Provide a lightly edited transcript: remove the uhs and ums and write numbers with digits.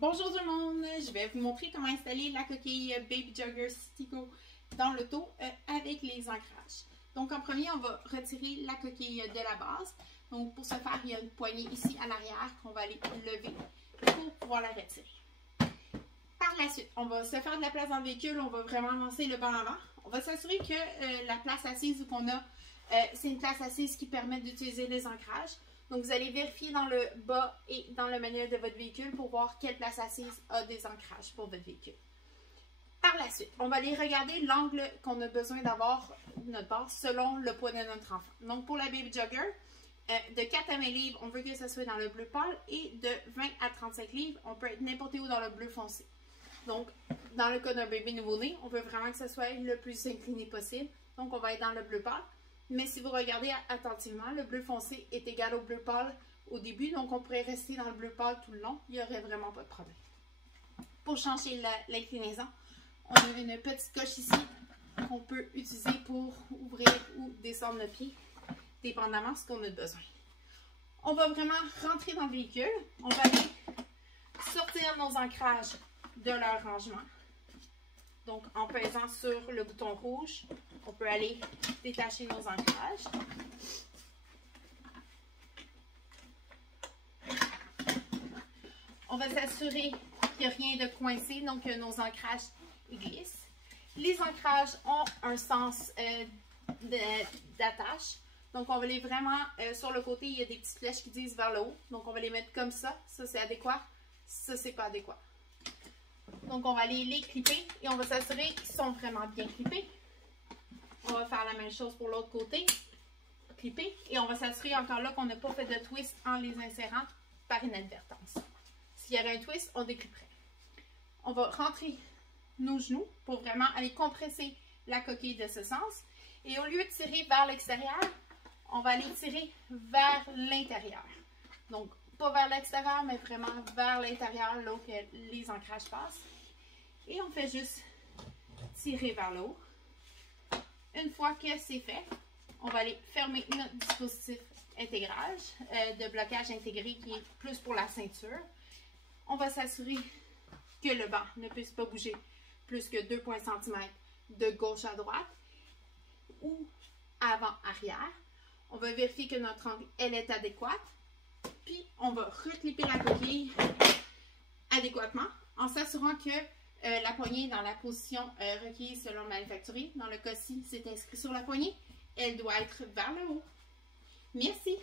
Bonjour tout le monde, je vais vous montrer comment installer la coquille Baby Jogger Citygo dans l'auto avec les ancrages. Donc en premier, on va retirer la coquille de la base. Donc pour ce faire, il y a une poignée ici à l'arrière qu'on va aller lever pour pouvoir la retirer. Par la suite, on va se faire de la place dans le véhicule, on va vraiment avancer le banc avant. On va s'assurer que la place assise qu'on a, c'est une place assise qui permet d'utiliser les ancrages. Donc, vous allez vérifier dans le bas et dans le manuel de votre véhicule pour voir quelle place assise a des ancrages pour votre véhicule. Par la suite, on va aller regarder l'angle qu'on a besoin d'avoir notre base selon le poids de notre enfant. Donc, pour la Baby Jogger, de 4 à 20 livres, on veut que ce soit dans le bleu pâle et de 20 à 35 livres, on peut être n'importe où dans le bleu foncé. Donc, dans le cas d'un bébé nouveau-né, on veut vraiment que ce soit le plus incliné possible. Donc, on va être dans le bleu pâle. Mais si vous regardez attentivement, le bleu foncé est égal au bleu pâle au début, donc on pourrait rester dans le bleu pâle tout le long, il n'y aurait vraiment pas de problème. Pour changer l'inclinaison, on a une petite coche ici qu'on peut utiliser pour ouvrir ou descendre le pied, dépendamment de ce qu'on a besoin. On va vraiment rentrer dans le véhicule, on va aller sortir nos ancrages de leur rangement. Donc, en pesant sur le bouton rouge, on peut aller détacher nos ancrages. On va s'assurer qu'il n'y a rien de coincé, donc que nos ancrages glissent. Les ancrages ont un sens d'attache. Donc, on va les vraiment, sur le côté, il y a des petites flèches qui disent vers le haut. Donc, on va les mettre comme ça. Ça, c'est adéquat. Ça, c'est pas adéquat. Donc, on va aller les clipper et on va s'assurer qu'ils sont vraiment bien clippés. On va faire la même chose pour l'autre côté. Clipper. Et on va s'assurer encore là qu'on n'a pas fait de twist en les insérant par inadvertance. S'il y avait un twist, on déclipperait. On va rentrer nos genoux pour vraiment aller compresser la coquille de ce sens. Et au lieu de tirer vers l'extérieur, on va aller tirer vers l'intérieur. Donc, pas vers l'extérieur, mais vraiment vers l'intérieur, là où les ancrages passent. Et on fait juste tirer vers le haut. Une fois que c'est fait, on va aller fermer notre dispositif intégrage, de blocage intégré qui est plus pour la ceinture. On va s'assurer que le banc ne puisse pas bouger plus que 2 cm de gauche à droite ou avant-arrière. On va vérifier que notre angle elle est adéquate. Puis, on va reclipper la coquille adéquatement en s'assurant que la poignée est dans la position requise selon le manufacturier. Dans le cas-ci, c'est inscrit sur la poignée. Elle doit être vers le haut. Merci!